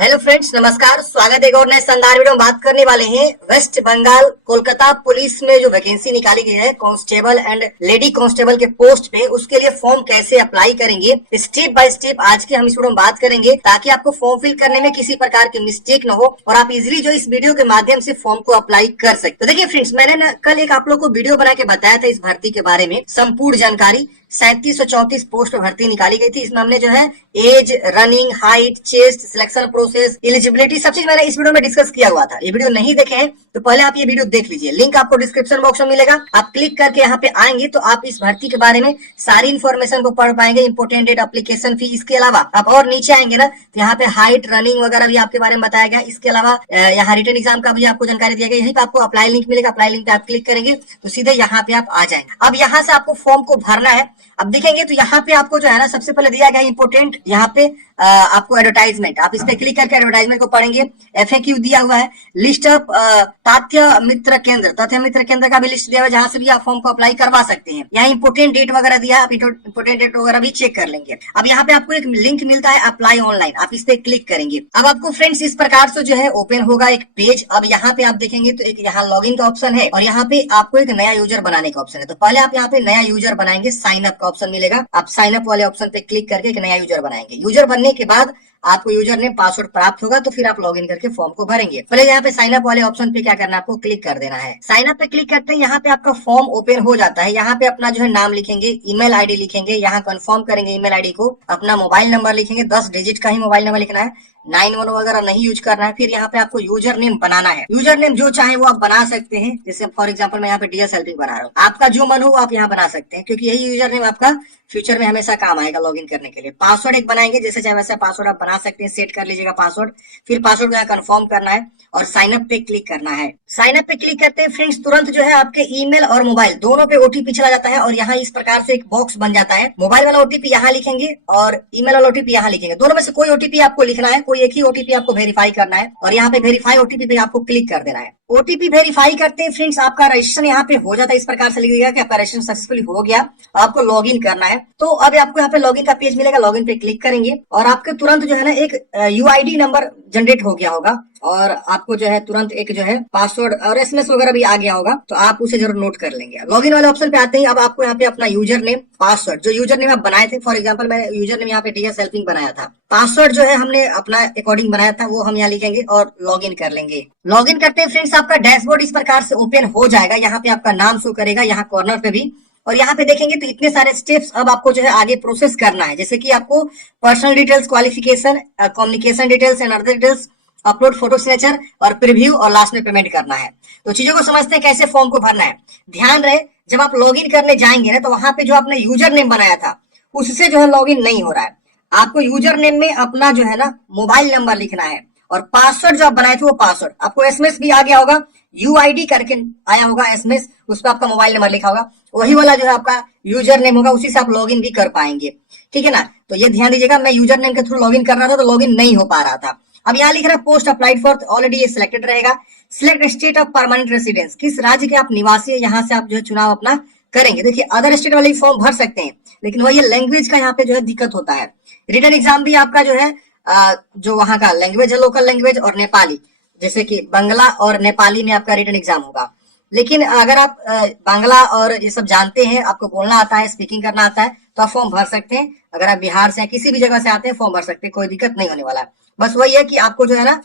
Hello friends, नमस्कार। स्वागत है एक और नए शानदार वीडियो में। बात करने वाले हैं वेस्ट बंगाल कोलकाता पुलिस में जो वैकेंसी निकाली गई है कांस्टेबल एंड लेडी कांस्टेबल के पोस्ट पे, उसके लिए फॉर्म कैसे अप्लाई करेंगे स्टेप बाय स्टेप आज के हम इस वीडियो में बात करेंगे, ताकि आपको फॉर्म फिल करने में किसी प्रकार की मिस्टेक न हो और आप इजिली जो इस वीडियो के माध्यम से फॉर्म को अप्लाई कर सकते। तो देखिए फ्रेंड्स, मैंने कल एक आप लोग को वीडियो बना के बताया था इस भर्ती के बारे में, संपूर्ण जानकारी। 3734 पोस्ट पर भर्ती निकाली गई थी। इसमें हमने जो है age, running, height, chest, selection process, eligibility, सब चीज मैंने इस वीडियो में डिस्कस किया हुआ था। ये वीडियो नहीं देखे हैं तो पहले आप ये वीडियो देख लीजिए, लिंक आपको डिस्क्रिप्शन बॉक्स में मिलेगा। आप क्लिक करके यहाँ पे आएंगे तो आप इस भर्ती के बारे में सारी इन्फॉर्मेशन को पढ़ पाएंगे। इंपोर्टेंट डेट, एप्लीकेशन फी, इसके अलावा आप और नीचे आएंगे ना तो यहाँ पे हाइट, रनिंग वगैरह भी आपके बारे में बताया गया। इसके अलावा यहाँ रिटर्न एग्जाम का भी आपको जानकारी दिया गया। यहीं पे आपको अप्लाई लिंक मिलेगा। अप्लाई लिंक पे आप क्लिक करेंगे तो सीधे यहाँ पे आप आ जाएंगे। अब यहाँ से आपको फॉर्म को भरना है। अब देखेंगे तो यहाँ पे आपको जो है ना सबसे पहले दिया गया इंपोर्टेंट, यहाँ पे आपको एडवर्टाइजमेंट, आप इस पे क्लिक करके एडवर्टाइजमेंट को पढ़ेंगे। एफएक्यू दिया हुआ है, लिस्ट ऑफ तथ्य मित्र केंद्र, तथ्य मित्र केंद्र का भी लिस्ट दिया हुआ है जहां से भी आप फॉर्म को अप्लाई करवा सकते हैं। यहाँ इंपोर्टेंट डेट वगैरह दिया है, आप इंपोर्टेंट डेट वगैरह भी चेक कर लेंगे। अब यहाँ पे आपको एक लिंक मिलता है अप्लाई ऑनलाइन, आप इस पे क्लिक करेंगे। अब आपको फ्रेंड्स इस प्रकार से जो है ओपन होगा एक पेज। अब यहाँ पे आप देखेंगे तो एक यहाँ लॉगिन का ऑप्शन है और यहाँ पे आपको एक नया यूजर बनाने का ऑप्शन है। तो पहले आप यहाँ पे नया यूजर बनाएंगे, साइन अप का ऑप्शन मिलेगा। आप साइन अप वाले ऑप्शन पे क्लिक करके एक नया यूजर बनाएंगे। यूजर बनने के बाद आपको यूजर नेम, पासवर्ड प्राप्त होगा तो फिर आप लॉगिन करके फॉर्म को भरेंगे। पहले यहाँ पे साइन अप वाले ऑप्शन पे क्या करना है, आपको क्लिक कर देना है। साइन अप पे क्लिक करते हैं, यहाँ पे आपका फॉर्म ओपन हो जाता है। यहाँ पे अपना जो है नाम लिखेंगे, ईमेल आईडी लिखेंगे, यहाँ कंफर्म करेंगे ईमेल आईडी को, अपना मोबाइल नंबर लिखेंगे, 10 डिजिट का ही मोबाइल नंबर लिखना है, 91 वगैरह नहीं यूज करना है। फिर यहाँ पे आपको यूजर नेम बनाना है। यूजर नेम जो चाहे वो आप बना सकते हैं। जैसे फॉर एग्जांपल मैं यहाँ पे डीएस हेल्पिंग बना रहा हूँ, आपका जो मन हो आप यहाँ बना सकते हैं, क्योंकि यही यूजर नेम आपका फ्यूचर में हमेशा काम आएगा लॉगिन करने के लिए। पासवर्ड एक बनाएंगे, जैसे चाहे वैसा पासवर्ड आप बना सकते हैं, सेट कर लीजिएगा पासवर्ड। फिर पासवर्ड को यहाँ कंफर्म करना है और साइन अप पे क्लिक करना है। साइन अप पे क्लिक करते हैं फ्रेंड्स, तुरंत जो है आपके ईमेल और मोबाइल दोनों पे ओटीपी चला जाता है और यहाँ इस प्रकार से एक बॉक्स बन जाता है। मोबाइल वाला ओटीपी यहाँ लिखेंगे और ईमेल वाला ओटीपी यहाँ लिखेंगे। दोनों में से कोई ओटीपी आपको लिखना है, कोई एक ही ओटीपी आपको वेरीफाई करना है और यहाँ पे वेरीफाई ओटीपी पे आपको क्लिक कर देना है। ओटीपी वेरीफाई करते हैं फ्रेंड्स, आपका रजिस्ट्रेशन यहाँ पे हो जाता है। इस प्रकार से लिख दिया कि आपका रजिस्ट्रेशन सक्सेसफुली हो गया, आपको लॉगिन करना है। तो अब आपको यहाँ पे लॉगिन का पेज मिलेगा, लॉगिन पे क्लिक करेंगे और आपके तुरंत जो है ना एक यूआईडी नंबर जनरेट हो गया होगा और आपको जो है तुरंत एक जो है पासवर्ड और एसएमएस वगैरह भी आ गया होगा, तो आप उसे जरूर नोट कर लेंगे। लॉगिन वाले ऑप्शन पे आते ही अब आपको यहाँ पे अपना यूजर नेम, पासवर्ड, जो यूजर नेम आप बनाए थे, फॉर एग्जांपल मैं यूजर नेम यहाँ पे डीएस हेल्पिंग बनाया था, पासवर्ड जो है हमने अपना अकॉर्डिंग बनाया था वो हम यहाँ लिखेंगे और लॉगिन कर लेंगे। लॉगिन करते हैं फ्रेंड्स, आपका डैशबोर्ड इस प्रकार से ओपन हो जाएगा। यहाँ पे आपका नाम शो करेगा, यहाँ कॉर्नर पे भी, और यहाँ पे देखेंगे तो इतने सारे स्टेप्स अब आपको जो है आगे प्रोसेस करना है। जैसे कि आपको personal details, qualification, communication details and other details, upload photo signature और प्रीव्यू और लास्ट में पेमेंट करना है। तो चीजों को समझते हैं कैसे फॉर्म को भरना है। ध्यान रहे, जब आप लॉगिन करने जाएंगे ना तो वहां पे जो आपने यूजर नेम बनाया था उससे जो है लॉगिन नहीं हो रहा है। आपको यूजर नेम में अपना जो है ना मोबाइल नंबर लिखना है और पासवर्ड जो आप बनाए थे वो पासवर्ड, आपको एसएमएस भी आ गया होगा, यूआईडी करके आया होगा एसएमएस, उस पर आपका मोबाइल नंबर लिखा होगा, वही वाला जो है आपका यूजर नेम होगा, उसी से आप लॉगिन भी कर पाएंगे। ठीक है ना। तो ये ध्यान दीजिएगा, मैं यूजर नेम के थ्रू लॉगिन कर रहा था तो लॉगिन नहीं हो पा रहा था। अब यहाँ लिख रहा है पोस्ट अप्लाइड फॉर, ऑलरेडी ये सिलेक्टेड रहेगा। Select state of permanent residence, किस राज्य के आप निवासी है, यहाँ से आप जो है चुनाव अपना करेंगे। देखिए अदर स्टेट वाले फॉर्म भर सकते हैं, लेकिन वही लैंग्वेज का यहाँ पे जो है दिक्कत होता है। रिटन एग्जाम भी आपका जो है जो वहाँ का लैंग्वेज है, लोकल लैंग्वेज और नेपाली, जैसे कि बांग्ला और नेपाली में आपका रिटन एग्जाम होगा। लेकिन अगर आप बांग्ला और ये सब जानते हैं, आपको बोलना आता है, स्पीकिंग करना आता है, तो आप फॉर्म भर सकते हैं। अगर आप बिहार से किसी भी जगह से आते हैं फॉर्म भर सकते हैं, कोई दिक्कत नहीं होने वाला है। बस वही है कि आपको जो है ना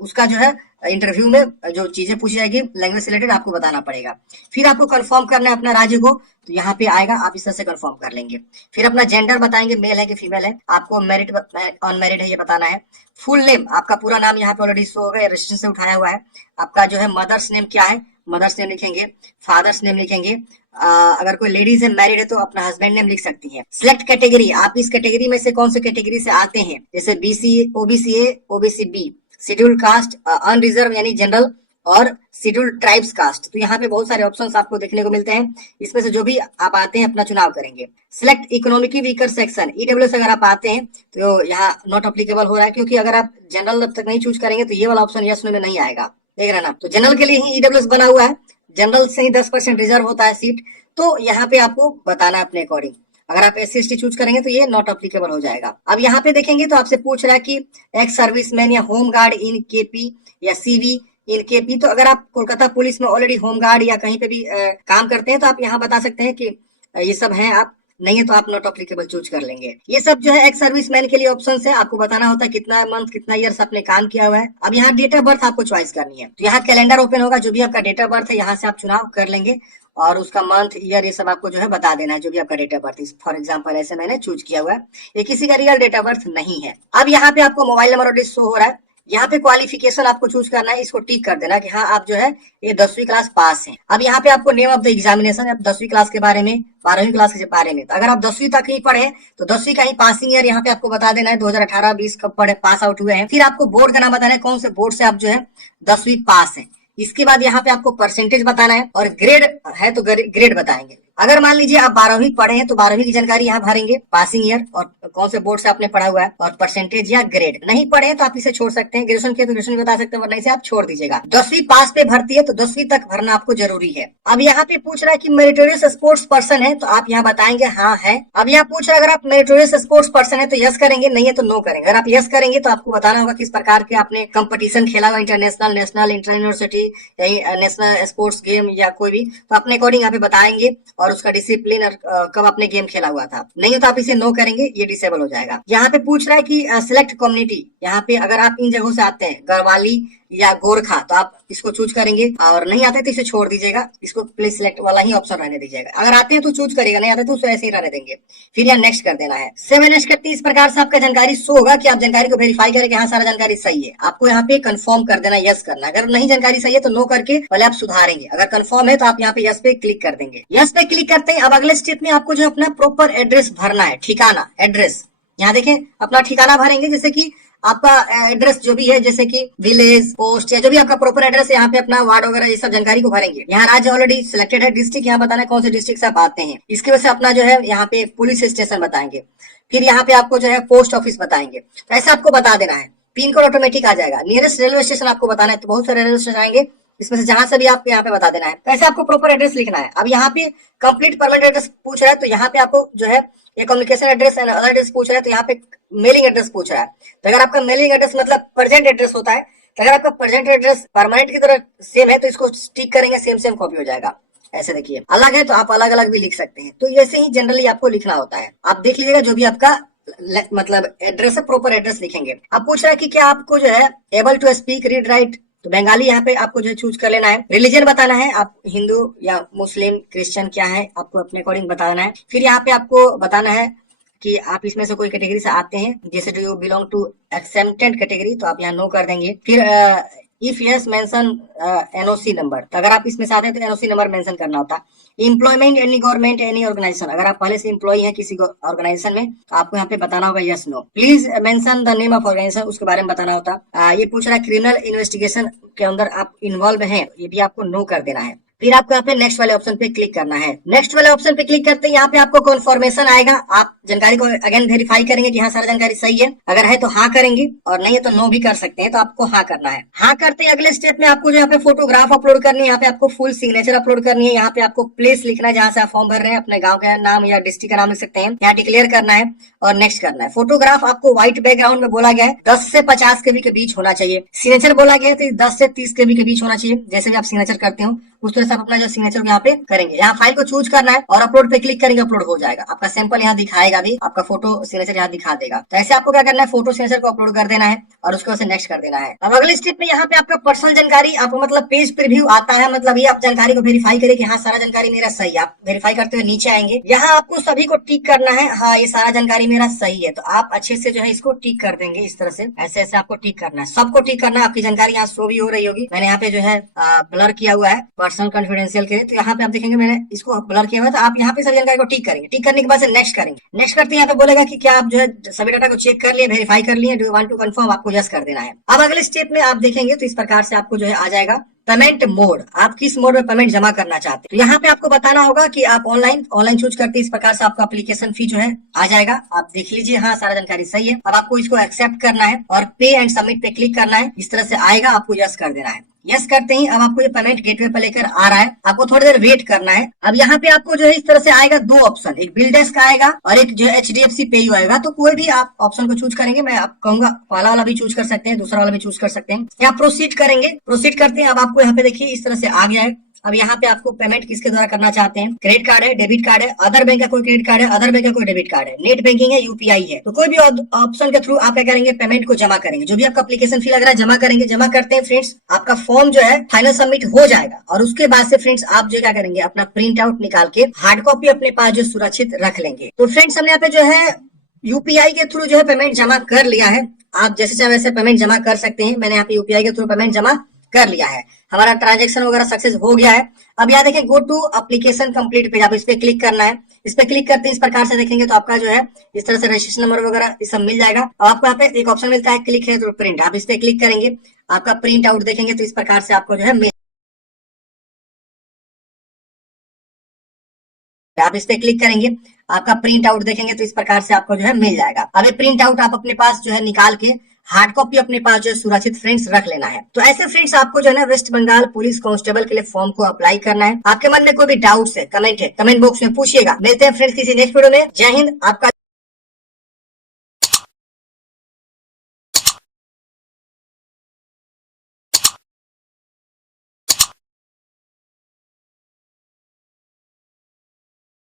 उसका जो है इंटरव्यू में जो चीजें पूछी जाएगी लैंग्वेज रिलेटेड आपको बताना पड़ेगा। फिर आपको कंफर्म करना है अपना राज्य को, तो यहाँ पे आएगा, आप इस तरह से कंफर्म कर लेंगे। फिर अपना जेंडर बताएंगे, मेल है कि फीमेल है, आपको मैरिड अनमैरिड है ये बताना है। फुल नेम, आपका पूरा नाम यहाँ पे ऑलरेडी शो हो गया, रजिस्ट्रेशन से उठाया हुआ है। आपका जो है मदर्स नेम क्या है, मदर्स नेम लिखेंगे, फादर्स नेम लिखेंगे। अगर कोई लेडीज है, मैरिड है, तो अपना हस्बैंड नेम लिख सकती है। सिलेक्ट कैटेगरी, आप इस कैटेगरी में से कौन सी कैटेगरी से आते हैं, जैसे BC, OBC A, OBC B, scheduled caste, unreserved यानी जनरल और शेड्यूल्ड ट्राइब्स कास्ट। तो यहाँ पे बहुत सारे ऑप्शंस आपको देखने को मिलते हैं, इसमें से जो भी आप आते हैं अपना चुनाव करेंगे। Select economically weaker section, EWS अगर आप आते हैं तो यहाँ नॉट अप्लीकेबल हो रहा है, क्योंकि अगर आप जनरल तक नहीं चूज करेंगे तो ये वाला ऑप्शन यस में नहीं आएगा, देख रहे ना। तो जनरल के लिए ही ईडब्ल्यूएस बना हुआ है, जनरल से ही 10% रिजर्व होता है सीट, तो यहाँ पे आपको बताना है अपने अकॉर्डिंग। अगर आप SC/ST चूज करेंगे तो ये नॉट अप्लीकेबल हो जाएगा। अब यहाँ पे देखेंगे तो आपसे पूछ रहा है कि एक्स सर्विसमैन या होम गार्ड इन KP या CV इन KP। तो अगर आप कोलकाता पुलिस में ऑलरेडी होम गार्ड या कहीं पे भी काम करते हैं तो आप यहाँ बता सकते हैं कि ये सब हैं आप, नहीं है तो आप नॉट अप्लीकेबल चूज कर लेंगे। ये सब जो है एक्स सर्विसमैन के लिए ऑप्शन है, आपको बताना होता है कितना मंथ कितना ईयर्स आपने काम किया हुआ है। अब यहाँ डेट ऑफ बर्थ आपको चॉइस करनी है, तो यहाँ कैलेंडर ओपन होगा, जो भी आपका डेट ऑफ बर्थ है यहाँ से आप चुनाव कर लेंगे और उसका मंथ ईयर ये सब आपको जो है बता देना है, जो भी आपका डेट ऑफ बर्थ है। फॉर एग्जांपल ऐसे मैंने चूज किया हुआ है, ये किसी का रियल डेट ऑफ बर्थ नहीं है। अब यहाँ पे आपको मोबाइल नंबर और शो हो रहा है, यहाँ पे क्वालिफिकेशन आपको चूज करना है, इसको टिक कर देना कि हाँ आप जो है ये 10वीं क्लास पास हैं। अब यहाँ पे आपको नेम ऑफ द एग्जामिनेशन, आप 10वीं क्लास के बारे में, 12वीं क्लास के बारे में, तो अगर आप 10वीं तक ही पढ़े तो 10वीं का ही पासिंग ईयर यहाँ पे आपको बता देना है, 2018-20 कब पढ़े पास आउट हुए हैं। फिर आपको बोर्ड का नाम बताना है, कौन से बोर्ड से आप जो है 10वीं पास है। इसके बाद यहाँ पे आपको परसेंटेज बताना है और ग्रेड है तो ग्रेड बताएंगे। अगर मान लीजिए आप 12वीं पढ़े हैं तो 12वीं की जानकारी यहाँ भरेंगे, पासिंग ईयर और कौन से बोर्ड से आपने पढ़ा हुआ है और परसेंटेज या ग्रेड। नहीं पढ़े हैं तो आप इसे छोड़ सकते हैं, ग्रेजुएशन किया तो ग्रेजुएशन बता सकते हैं, वरना इसे आप छोड़ दीजिएगा। 10वीं पास पे भर्ती है तो 10वीं तक भरना आपको जरूरी है। अब यहाँ पे पूछ रहा है कि मेरिटोरियस स्पोर्ट्स पर्सन है, तो आप यहाँ बताएंगे हाँ है। अब यहाँ पूछ रहा है अगर आप मेरिटोरियस स्पोर्ट्स पर्सन है तो यस करेंगे, नहीं है तो नो करेंगे। अगर आप यस करेंगे तो आपको बताना होगा किस प्रकार के आपने कंपटीशन खेला हुआ, international, national, inter university, national sports game या कोई भी, तो अपने अकॉर्डिंग यहाँ पे बताएंगे और उसका डिसिप्लिन कब आपने गेम खेला हुआ था। नहीं है तो आप इसे नो करेंगे, ये डिसेबल हो जाएगा। यहाँ पे पूछ रहा है कि सिलेक्ट कम्युनिटी, यहाँ पे अगर आप इन जगहों से आते हैं गढ़वाली या गोरखा तो आप इसको चूज करेंगे, और नहीं आते तो इसे छोड़ दीजिएगा, इसको प्लीज सिलेक्ट वाला ही ऑप्शन रहने दीजिएगा। अगर आते हैं तो चूज करेगा, नहीं आते तो उसे ऐसे ही रहने देंगे, फिर यहाँ नेक्स्ट कर देना है। 7 नेक्स्ट करते इस प्रकार से आपका जानकारी शो होगा कि आप जानकारी को वेरीफाई करें कि हाँ सारा जानकारी सही है। आपको यहाँ पे कंफर्म कर देना, यस करना। अगर नहीं जानकारी सही है तो नो करके पहले आप सुधारेंगे, अगर कंफर्म है तो आप यहाँ पे यस पे क्लिक कर देंगे। यस पे क्लिक करते हैं अब अगले स्टेप में आपको जो अपना प्रॉपर एड्रेस भरना है, ठिकाना एड्रेस। यहाँ देखें अपना ठिकाना भरेंगे, जैसे कि आपका एड्रेस जो भी है, जैसे कि विलेज, पोस्ट या जो भी आपका प्रॉपर एड्रेस है, यहाँ पे अपना वार्ड वगैरह ये सब जानकारी को भरेंगे। यहाँ राज्य ऑलरेडी सिलेक्टेड है, डिस्ट्रिक्ट यहाँ बताना है कौन से डिस्ट्रिक्ट से आप आते हैं, इसकी वजह से अपना जो है यहाँ पे पुलिस स्टेशन बताएंगे। फिर यहाँ पे आपको जो है पोस्ट ऑफिस बताएंगे, तो ऐसा आपको बता देना है। पिन कोड ऑटोमेटिक आ जाएगा। नियरेस्ट रेलवे स्टेशन आपको बताना है, तो बहुत सारे रेलवे स्टेशन आएंगे, इसमें से जहां से भी आपको यहाँ पे बता देना है। तो ऐसे आपको प्रॉपर एड्रेस लिखना है। अब यहाँ पे कंप्लीट परमानेंट एड्रेस पूछ रहा है, तो यहाँ पे आपको जो है ये communication address and other address पूछ रहा है, तो यहाँ पे मेलिंग एड्रेस पूछ रहा है। तो अगर आपका मेलिंग एड्रेस मतलब प्रेजेंट एड्रेस होता है, तो अगर आपका प्रेजेंट एड्रेस परमानेंट की तरह सेम है तो इसको टिक करेंगे, सेम सेम कॉपी हो जाएगा। ऐसे देखिए अलग है तो आप अलग अलग भी लिख सकते हैं। तो ऐसे ही जनरली आपको लिखना होता है। आप देख लीजिएगा जो भी आपका मतलब एड्रेस है प्रॉपर एड्रेस लिखेंगे। अब पूछ रहा है कि क्या आपको जो है able to speak read write, तो बंगाली यहाँ पे आपको जो चूज कर लेना है। रिलीजन बताना है, आप हिंदू या मुस्लिम क्रिश्चियन क्या है आपको अपने अकॉर्डिंग बताना है। फिर यहाँ पे आपको बताना है कि आप इसमें से कोई कैटेगरी से आते हैं, जैसे do you belong to accepted category, तो आप यहाँ नो कर देंगे। फिर if yes mention NOC number, तो अगर आप इसमें से आते हैं तो एनओसी नंबर मेंशन करना होता है। Employment any government any organisation, अगर आप पहले से एम्प्लॉय हैं किसी ऑर्गेनाइजेशन में तो आपको यहाँ पे बताना होगा yes no. Please mention the name of organisation, उसके बारे में बताना होता। ये पूछ रहा है क्रिमिनल इन्वेस्टिगेशन के अंदर आप इन्वॉल्व हैं, ये भी आपको नो कर देना है। फिर आपको यहाँ पे नेक्स्ट वाले ऑप्शन पे क्लिक करना है। नेक्स्ट वाले ऑप्शन पे क्लिक करते हैं यहाँ पे आपको कन्फर्मेशन आएगा। आप जानकारी को अगेन वेरीफाई करेंगे कि हाँ सारा जानकारी सही है। अगर है तो हाँ करेंगे और नहीं है तो नो भी कर सकते हैं, तो आपको हाँ करना है। हाँ करते हैं अगले स्टेप में आपको जो यहाँ पे फोटोग्राफ अपलोड करनी है, यहाँ पे आपको फुल सिग्नेचर अपलोड करनी है। यहाँ पे आपको प्लेस लिखना है जहाँ से आप फॉर्म भर रहे हैं, अपने गाँव का नाम या डिस्ट्रिक्ट का नाम लिख सकते हैं। यहाँ डिक्लेयर करना है और नेक्स्ट करना है। फोटोग्राफ आपको व्हाइट बैकग्राउंड में बोला गया है 10 से 50 KB के बीच होना चाहिए। सिग्नेचर बोला गया है तो 10 से 30 KB के बीच होना चाहिए। जैसे भी आप सिग्नेचर करते हो उस तरह से आप अपना जो सिग्नेचर यहाँ पे करेंगे। यहाँ फाइल को चूज करना है और अपलोड पे क्लिक करेंगे, अपलोड हो जाएगा। आपका सैंपल यहाँ दिखाएगा भी, आपका फोटो सिग्नेचर यहाँ दिखा देगा। तो ऐसे आपको क्या करना है, फोटो सिग्नेचर को अपलोड कर देना है और उसके बाद से नेक्स्ट कर देना है। अब अगले स्टेप में यहाँ पे आपका पर्सनल जानकारी आपको मतलब पेज प्रीव्यू आता है, मतलब ये आप जानकारी को वेरीफाई करें कि हाँ सारा जानकारी मेरा सही है। आप वेरीफाई करते हुए नीचे आएंगे, यहाँ आपको सभी को टिक करना है, हाँ ये सारा जानकारी मेरा सही है। तो आप अच्छे से जो है इसको टिक कर देंगे इस तरह से, ऐसे ऐसे आपको टिक करना है, सबको टिक करना है। आपकी जानकारी यहाँ शो भी हो रही होगी। मैंने यहाँ पे जो है ब्लर किया हुआ है पर्सनल कॉन्फिडेंशियल के लिए, तो यहाँ पे आप देखेंगे मैंने इसको ब्लर किया हुआ है। तो आप यहाँ पे सभी जानकारी को टिक करेंगे। टिक करने के बाद से नेक्स्ट करेंगे। नेक्स्ट करते हैं यहाँ पे बोलेगा कि क्या आप जो है सभी डाटा को चेक कर लिए, वेरीफाई कर लिए, do you want to confirm, आपको यस कर देना है। अब अगले स्टेप में आप देखेंगे तो इस प्रकार से आपको जो है आ जाएगा पेमेंट मोड, आप किस मोड में पेमेंट जमा करना चाहते हैं। तो यहाँ पे आपको बताना होगा कि आप ऑनलाइन चूज करते हैं। इस प्रकार से आपका एप्लीकेशन फी जो है आ जाएगा। आप देख लीजिए हाँ सारा जानकारी सही है। अब आपको इसको एक्सेप्ट करना है और पे एंड सबमिट पे क्लिक करना है। इस तरह से आएगा, आपको यस कर देना है। यस करते ही अब आपको ये पेमेंट गेटवे पे लेकर आ रहा है। आपको थोड़ी देर वेट करना है। अब यहाँ पे आपको जो है इस तरह से आएगा दो ऑप्शन, एक बिल डेस्क आएगा और एक जो है HDFC पेयू आएगा। तो कोई भी आप ऑप्शन को चूज करेंगे, मैं आप कहूंगा पहला वाला भी चूज कर सकते हैं, दूसरा वाला भी चूज कर सकते हैं। यहाँ प्रोसीड करेंगे, प्रोसीड करते हैं। अब आपको यहाँ पे देखिए इस तरह से आ गया है। अब यहाँ पे आपको पेमेंट किसके द्वारा करना चाहते हैं, क्रेडिट कार्ड है, डेबिट कार्ड है, अदर बैंक का कोई क्रेडिट कार्ड है, अदर बैंक का कोई डेबिट कार्ड है, नेट बैंकिंग है, यूपीआई है। तो कोई भी ऑप्शन के थ्रू आप क्या करेंगे, पेमेंट को जमा करेंगे। जो भी आपका एप्लीकेशन फी लग रहा है जमा करेंगे। जमा करते हैं फ्रेंड्स, आपका फॉर्म जो है फाइनल सबमिट हो जाएगा और उसके बाद से फ्रेंड्स आप जो क्या करेंगे, अपना प्रिंट आउट निकाल के हार्ड कॉपी अपने पास जो सुरक्षित रख लेंगे। तो फ्रेंड्स हमने यहाँ पे जो है यूपीआई के थ्रू जो है पेमेंट जमा कर लिया है। आप जैसे चाहे वैसे पेमेंट जमा कर सकते हैं। मैंने यहाँ पे यूपीआई के थ्रू पेमेंट जमा कर लिया है। हमारा ट्रांजैक्शन वगैरह सक्सेस हो गया है। अब यहाँ देखें go to application complete page, आप इस पे क्लिक करना है। इस पे क्लिक करते हैं इस प्रकार से देखेंगे तो आपका जो है इस तरह से रजिस्ट्रेशन नंबर वगैरह ये सब मिल जाएगा। अब आपको यहाँ पे एक ऑप्शन मिलता है क्लिक है तो प्रिंट, आप इस पे क्लिक करेंगे। आपका प्रिंट आउट देखेंगे तो इस प्रकार से आपको जो है आप इस पे क्लिक करेंगे, आपका प्रिंट आउट देखेंगे तो इस प्रकार से आपको जो है मिल जाएगा। अब ये प्रिंट आउट आप अपने पास जो है निकाल के हार्ड कॉपी अपने पास जो है सुरक्षित फ्रेंड्स रख लेना है। तो ऐसे फ्रेंड्स आपको जो है ना वेस्ट बंगाल पुलिस कांस्टेबल के लिए फॉर्म को अप्लाई करना है। आपके मन में कोई भी डाउट्स है, कमेंट बॉक्स में पूछिएगा। मिलते हैं फ्रेंड्स किसी नेक्स्ट वीडियो में। जय हिंद। आपका